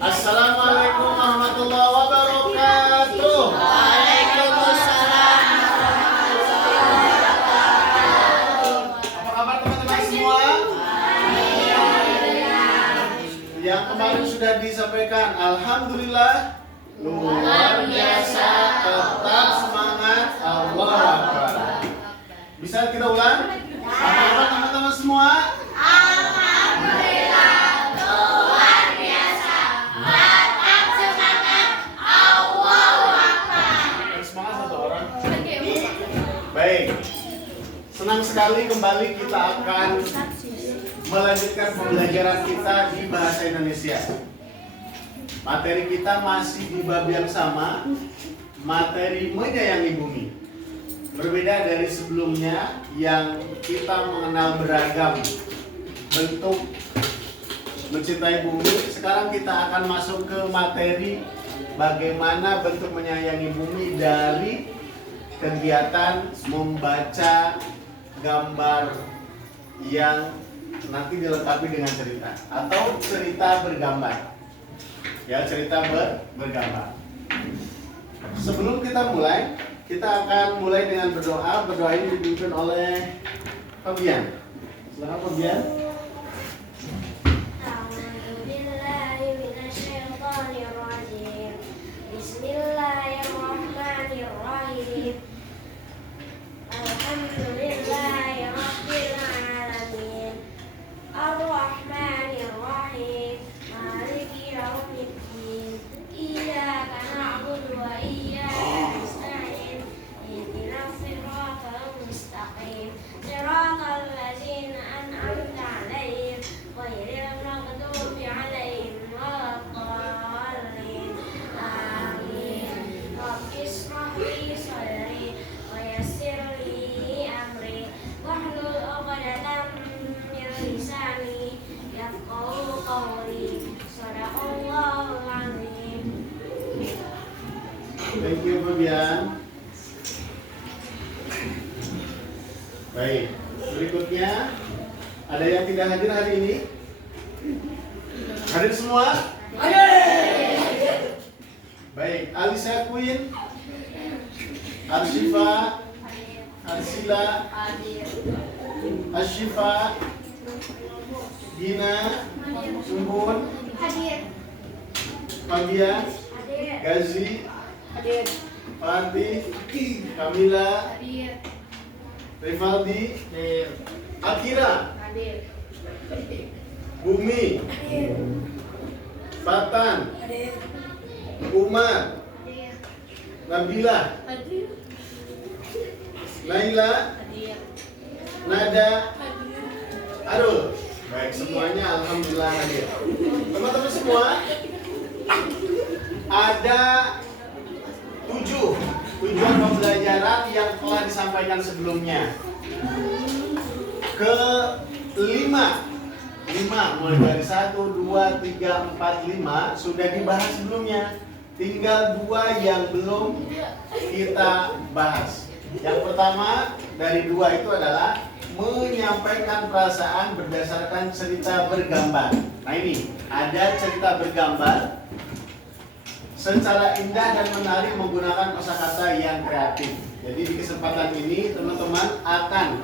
Assalamualaikum warahmatullahi wabarakatuh. Waalaikumsalam. Apa kabar teman-teman semua? Yang kemarin sudah disampaikan, alhamdulillah luar biasa, tetap semangat, Allahu Akbar. Bisa kita ulang? Apa kabar teman-teman semua? Baik, senang sekali kembali kita akan melanjutkan pembelajaran kita di bahasa Indonesia. Materi kita masih di bab yang sama, materi menyayangi bumi. Berbeda dari sebelumnya yang kita mengenal beragam bentuk mencintai bumi. Sekarang kita akan masuk ke materi bagaimana bentuk menyayangi bumi dari kegiatan membaca gambar yang nanti dilengkapi dengan cerita atau cerita bergambar. Ya, cerita bergambar. Sebelum kita mulai, kita akan mulai dengan berdoa. Berdoa ini dipimpin oleh Fabian. Silakan Fabian. Bismillahirrahmanirrahim. Alhamdulillahirabbil alamin. Arrahmanirrahim. Maliki yaumiddin. Iyyaka na'budu wa iyyaka nasta'in. Ihdinas siratal mustaqim. Siratal ladzina an'amta 'alaihim ghairil maghdubi 'alaihim waladdallin. Amin. Rabbi ishrah li sadri wa yassir li amri wahlul 'uqdatam min lisani yafqahu qawli. Shadaqallahul 'azim. Thank you Fabian. Baik, berikutnya ada yang tidak hadir hari ini? Hadir semua? Baik, Alisa Queen, Arshifa, Arsila, Ashifa, Gina, Sumbun, Fabian, Gazi, Fatih, Kamila, Rivaldi, Akira, Bumi, Fatan, Umar, Nabila, Naila, Nada, Arul. Baik, semuanya alhamdulillah hadir. Teman-teman semua, ada 7 tujuan pembelajaran yang telah disampaikan sebelumnya. Kelima, mulai dari 1, 2, 3, 4, 5 sudah dibahas sebelumnya. Tinggal 2 yang belum kita bahas. Yang pertama dari 2 itu adalah menyampaikan perasaan berdasarkan cerita bergambar. Nah ini, ada cerita bergambar secara indah dan menarik menggunakan kosakata yang kreatif. Jadi di kesempatan ini teman-teman akan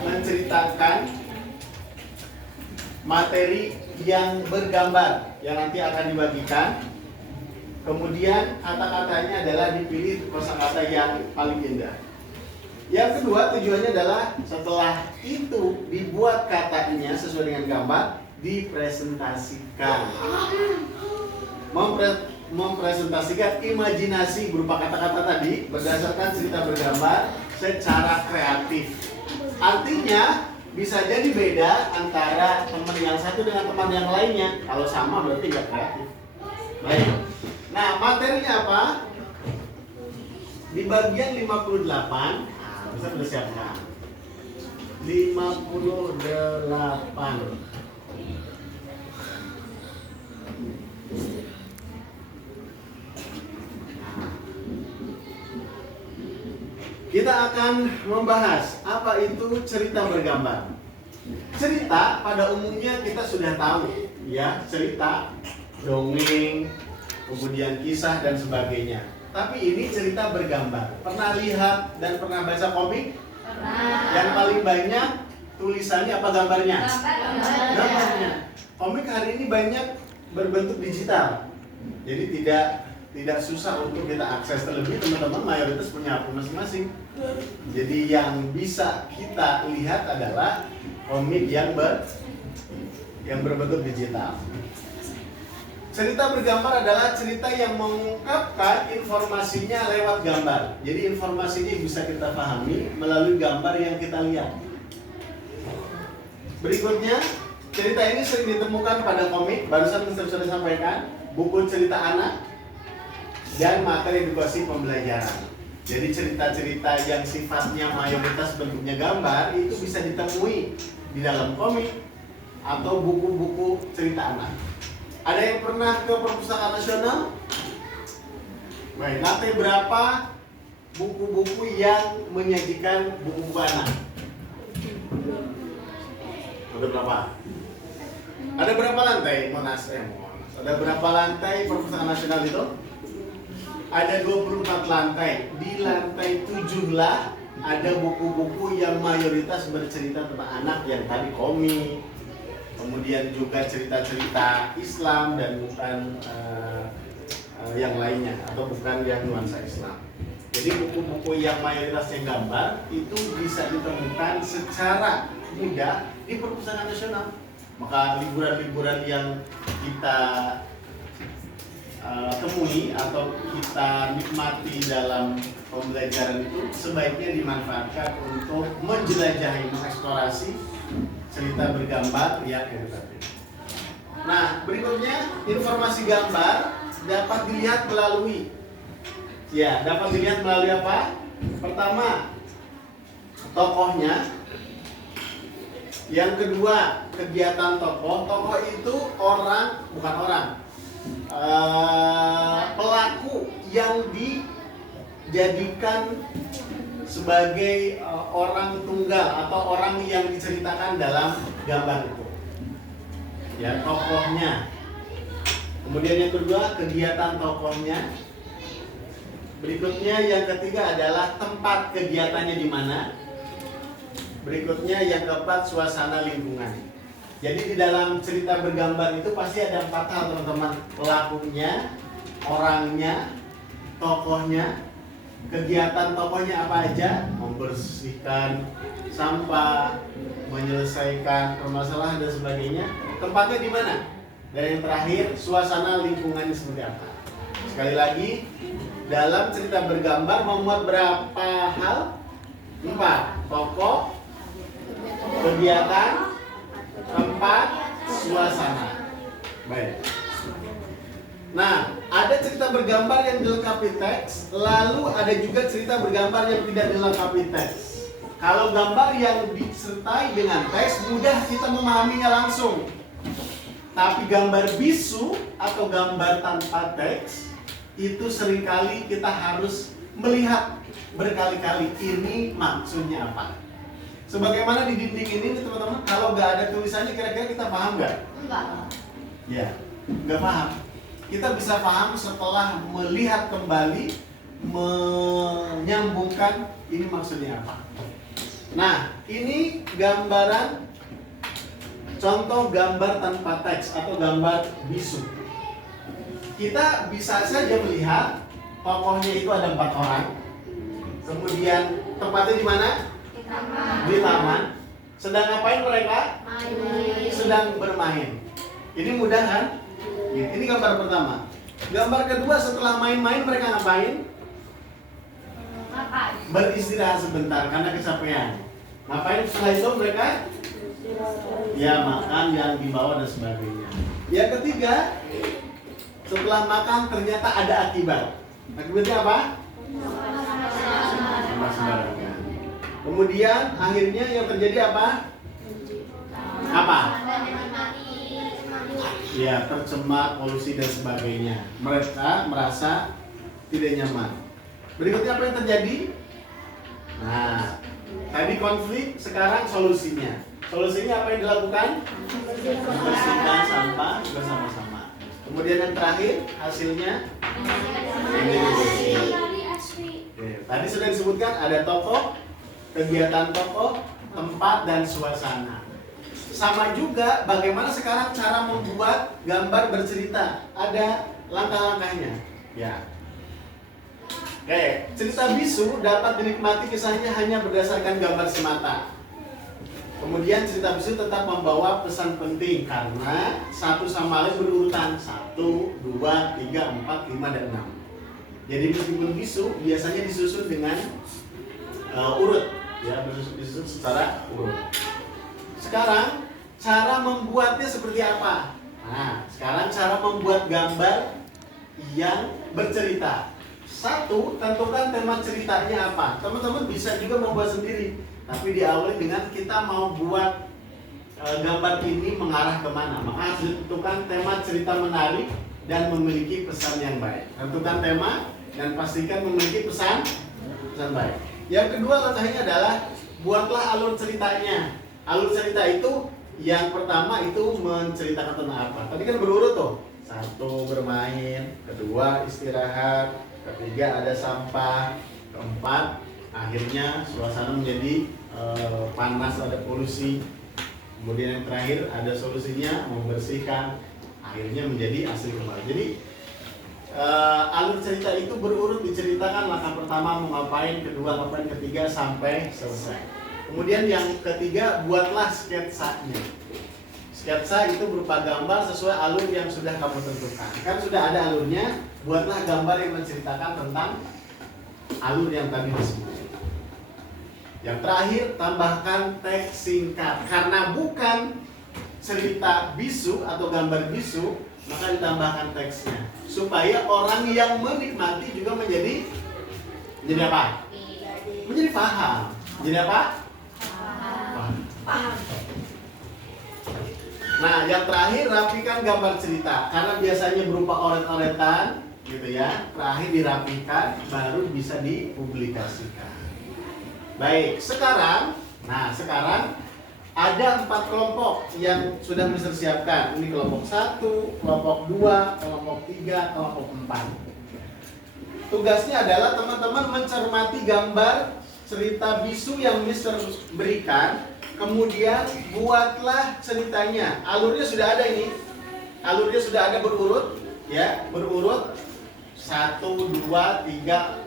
menceritakan materi yang bergambar yang nanti akan dibagikan. Kemudian kata-katanya adalah dipilih kosakata yang paling indah. Yang kedua tujuannya adalah setelah itu dibuat katanya sesuai dengan gambar, dipresentasikan. Mempresentasikan imajinasi berupa kata-kata tadi berdasarkan cerita bergambar secara kreatif. Artinya bisa jadi beda antara teman yang satu dengan teman yang lainnya. Kalau sama berarti nggak kreatif. Baik. Nah, materinya apa? Di bagian 58, bisa bersiapkan. 58. Kita akan membahas apa itu cerita bergambar. Cerita pada umumnya kita sudah tahu, ya, cerita dongeng, kemudian kisah dan sebagainya. Tapi ini cerita bergambar. Pernah lihat dan pernah baca komik? Yang paling banyak tulisannya apa gambarnya? Gambarnya. Komik hari ini banyak berbentuk digital. Jadi tidak susah untuk kita akses, terlebih teman-teman mayoritas punya akun masing-masing. Jadi yang bisa kita lihat adalah komik yang berbentuk digital. Cerita bergambar adalah cerita yang mengungkapkan informasinya lewat gambar. Jadi informasinya bisa kita pahami melalui gambar yang kita lihat. Berikutnya, cerita ini sering ditemukan pada komik, barusan Mr. sudah sampaikan, buku cerita anak, dan materi edukasi pembelajaran. Jadi cerita-cerita yang sifatnya mayoritas bentuknya gambar itu bisa ditemui di dalam komik atau buku-buku cerita anak. Ada yang pernah ke Perpustakaan Nasional? Baik, lantai berapa buku-buku yang menyajikan buku-buku anak? Ada berapa? Ada berapa lantai Monas? Ada berapa lantai Perpustakaan Nasional itu? Ada 24 lantai. Di lantai 7 lah ada buku-buku yang mayoritas bercerita tentang anak, yang tadi komik, kemudian juga cerita-cerita Islam dan bukan yang lainnya, atau bukan yang nuansa Islam. Jadi buku-buku yang mayoritasnya gambar itu bisa ditemukan secara mudah di Perpustakaan Nasional. Maka liburan-liburan yang kita temui atau kita nikmati dalam pembelajaran itu sebaiknya dimanfaatkan untuk menjelajahi, mengeksplorasi cerita bergambar yang edukatif. Nah, berikutnya informasi gambar dapat dilihat melalui apa? Pertama, tokohnya. Yang kedua, kegiatan tokoh. Tokoh itu pelaku yang dijadikan sebagai orang tunggal atau orang yang diceritakan dalam gambar itu. Ya, tokohnya. Kemudian yang kedua, kegiatan tokohnya. Berikutnya yang ketiga adalah tempat kegiatannya di mana. Berikutnya yang keempat, suasana lingkungan. Jadi di dalam cerita bergambar itu pasti ada 4 hal teman-teman. Pelakunya, orangnya, tokohnya, kegiatan tokohnya apa aja, membersihkan sampah, menyelesaikan permasalahan dan sebagainya. Tempatnya di mana? Dan yang terakhir, suasana lingkungannya seperti apa. Sekali lagi, dalam cerita bergambar memuat berapa hal? 4. Tokoh, kegiatan, tempat, suasana. Baik. Nah, ada cerita bergambar yang dilengkapi teks, lalu ada juga cerita bergambar yang tidak dilengkapi teks. Kalau gambar yang disertai dengan teks, mudah kita memahaminya langsung. Tapi gambar bisu atau gambar tanpa teks, itu seringkali kita harus melihat berkali-kali ini maksudnya apa. Sebagaimana di dinding ini teman-teman, kalau nggak ada tulisannya kira-kira kita paham nggak? Enggak. Ya, nggak paham. Kita bisa paham setelah melihat kembali, menyambungkan ini maksudnya apa. Nah, ini gambaran, contoh gambar tanpa teks atau gambar bisu. Kita bisa saja melihat tokohnya itu ada 4 orang. Kemudian tempatnya di mana? Di taman. Sedang ngapain mereka? Sedang bermain. Ini mudah kan? Ini gambar pertama. Gambar kedua, setelah main-main mereka ngapain? Beristirahat sebentar karena kecapean. Ngapain setelah itu mereka? Ya, makan yang dibawa dan sebagainya. Yang ketiga, setelah makan ternyata ada akibat. Akibatnya apa? Sembarangan. Kemudian akhirnya yang terjadi apa? Apa? Ya, tercemar, polusi dan sebagainya. Mereka merasa tidak nyaman. Berikutnya apa yang terjadi? Nah, tadi konflik, sekarang solusinya. Solusinya apa yang dilakukan? Membersihkan sampah bersama-sama. Kemudian yang terakhir hasilnya Oke, tadi sudah disebutkan ada tokoh, kegiatan tokoh, tempat dan suasana. Sama juga bagaimana sekarang cara membuat gambar bercerita. Ada langkah-langkahnya. Ya. Oke, cerita bisu dapat dinikmati kisahnya hanya berdasarkan gambar semata. Kemudian cerita bisu tetap membawa pesan penting karena satu sama lain berurutan 1, 2, 3, 4, 5, dan 6. Jadi meskipun bisu biasanya disusun dengan urut, ya, disusun secara urut. Sekarang cara membuatnya seperti apa? Nah, sekarang cara membuat gambar yang bercerita. 1, tentukan tema ceritanya apa. Teman-teman bisa juga membuat sendiri, tapi diawali dengan kita mau buat gambar ini mengarah kemana. Maka harus ditentukan tema cerita menarik dan memiliki pesan yang baik. Tentukan tema dan pastikan memiliki pesan baik. Yang kedua langkahnya adalah buatlah alur ceritanya. Alur cerita itu yang pertama itu menceritakan tentang apa. Tadi kan berurut tuh. 1 bermain, kedua istirahat, ketiga ada sampah, keempat akhirnya suasana menjadi panas, ada polusi. Kemudian yang terakhir ada solusinya membersihkan, akhirnya menjadi asli kembali. Jadi alur cerita itu berurut diceritakan langkah pertama mau ngapain, kedua ngapain, ketiga sampai selesai. Kemudian yang ketiga buatlah sketsanya. Sketsa itu berupa gambar sesuai alur yang sudah kamu tentukan. Kan sudah ada alurnya, buatlah gambar yang menceritakan tentang alur yang tadi disebut. Yang terakhir, tambahkan teks singkat. Karena bukan cerita bisu atau gambar bisu, maka ditambahkan teksnya supaya orang yang menikmati juga menjadi apa? Menjadi paham. Jadi apa? Paham. Nah, yang terakhir rapikan gambar cerita karena biasanya berupa oret-oretan, gitu ya. Terakhir dirapikan, baru bisa dipublikasikan. Baik, sekarang ada 4 kelompok yang sudah dipersiapkan. Ini kelompok 1, kelompok 2, kelompok 3, kelompok 4. Tugasnya adalah teman-teman mencermati gambar cerita bisu yang Mister berikan. Kemudian buatlah ceritanya. Alurnya sudah ada ini. Alurnya sudah ada berurut, ya, berurut 1, 2, 3,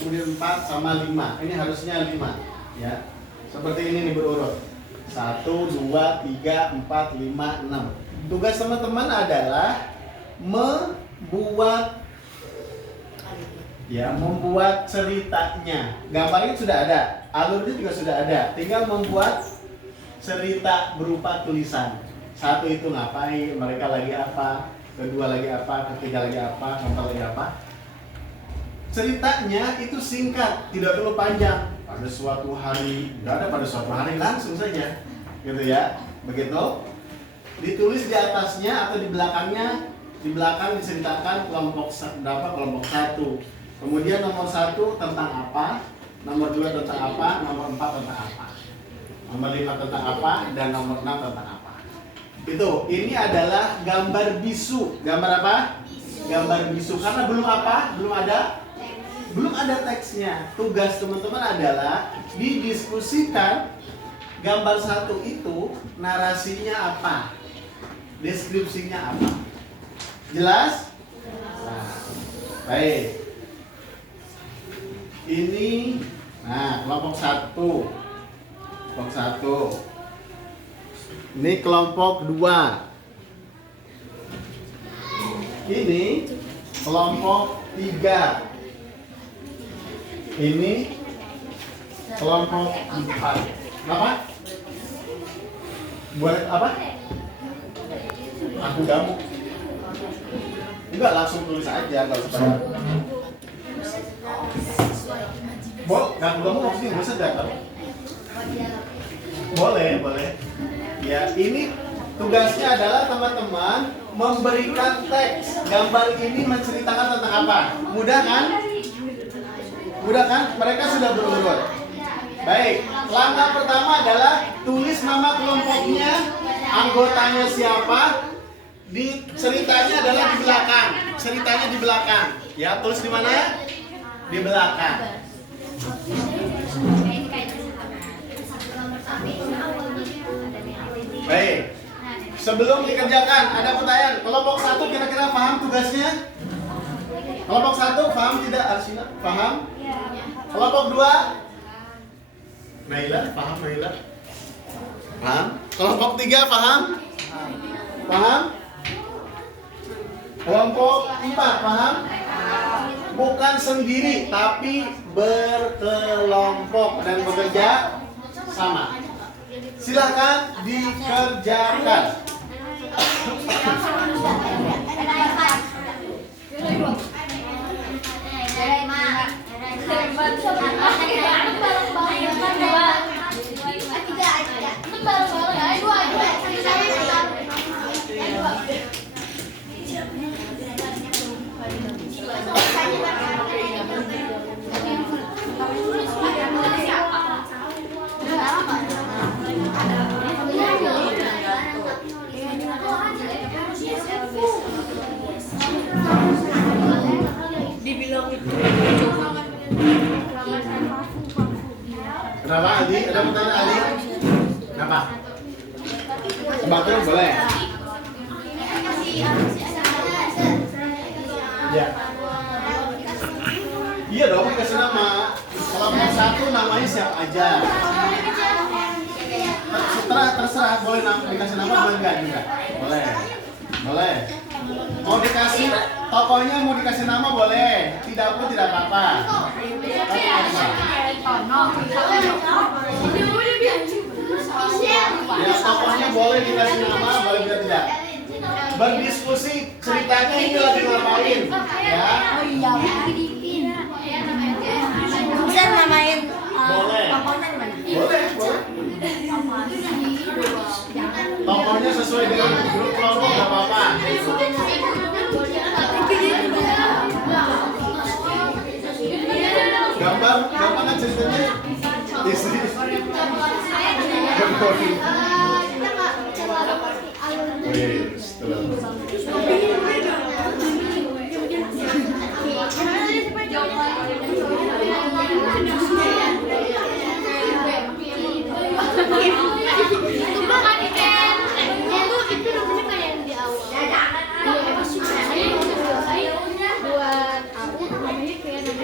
kemudian 4 sama 5. Ini harusnya 5, ya. Seperti ini nih berurut. 1, 2, 3, 4, 5, 6. Tugas teman-teman adalah membuat ceritanya. Gambarnya sudah ada, alurnya juga sudah ada. Tinggal membuat cerita berupa tulisan. 1 itu ngapain, mereka lagi apa, kedua lagi apa, ketiga lagi apa, keempat lagi apa. Ceritanya itu singkat, tidak terlalu panjang. Pada suatu hari, tidak ada pada suatu hari, langsung saja, gitu ya. Begitu. Ditulis di atasnya atau di belakangnya, di belakang diceritakan kelompok berapa, kelompok 1. Kemudian nomor 1 tentang apa, nomor 2 tentang apa, nomor 4 tentang apa, nomor 5 tentang apa, dan nomor 6 tentang apa. Itu, ini adalah gambar bisu. Gambar apa? Gambar bisu. Karena belum apa? Belum ada teksnya. Tugas teman-teman adalah didiskusikan gambar 1 itu narasinya apa, deskripsinya apa. Jelas? Nah, baik. Ini, kelompok 1. Kelompok 1. Ini kelompok 2. Ini kelompok 3. Ini kelompok 4. Kenapa? Buat apa? Aku kamu. Enggak, langsung tulis aja kalau supaya. Kamu maksudnya bisa datang? Boleh. Ya, ini tugasnya adalah teman-teman memberikan teks. Gambar ini menceritakan tentang apa? Mudah kan? Mereka sudah berurut. Baik, langkah pertama adalah tulis nama kelompoknya, anggotanya siapa, Di ceritanya adalah di belakang. Ceritanya di belakang. Ya, tulis di mana? Di belakang. Baik. Sebelum dikerjakan, ada pertanyaan. Kelompok 1 kira-kira paham tugasnya? Kelompok 1 paham tidak, Arsina? Paham? Kelompok 2? Naila, paham Naila? Paham? Kelompok 3 paham? Paham? Kelompok 4 paham? Bukan sendiri, tapi berkelompok dan bekerja sama. Silakan dikerjakan. Kenapa Adi? Ada pertanyaan Adi? Kenapa? Sebabnya boleh? Ya. Iya dong, dikasih nama. Kelompok 1 namanya siapa aja? Terserah boleh dikasih nama boleh enggak juga? Boleh. Boleh. Mau dikasih tokohnya mau dikasih nama boleh. Tidak pun tidak apa-apa. Ya, tokohnya boleh dikasih nama, boleh juga tidak. Berdiskusi ceritanya ini lagi ngapain, ya? Bisa namain Boleh. tokohnya gimana? Boleh, boleh. Tokohnya sesuai dengan grup kelompok nggak apa-apa. Gambar kan ceritanya istri.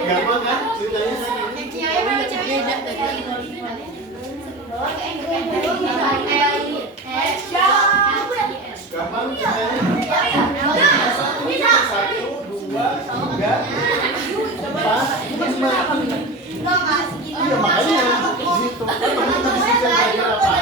Gampang kan ceritanya? Gampang ceritanya? 1, 2, 3, 4, 5. Iya makanya gitu. Apa?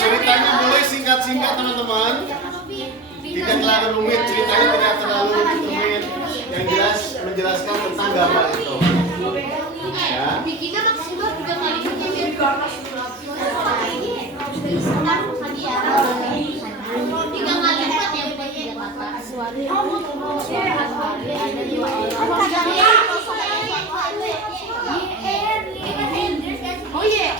Ceritanya boleh singkat-singkat teman-teman. Tidak terlalu rumit, ceritanya tidak terlalu rumit. Yang jelas menjelaskan tentang gambar itu. Ya. Bikinnya maksimal 3 kali biar 3 kali lipat ya oh iya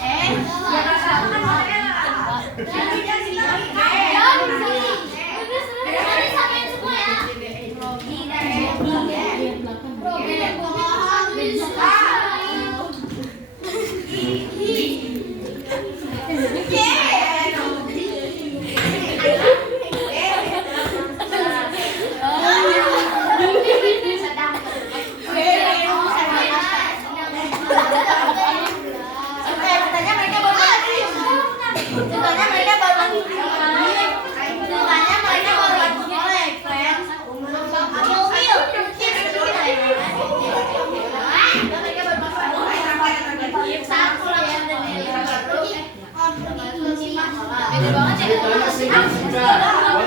Beda banget ya. Ceritanya singkat.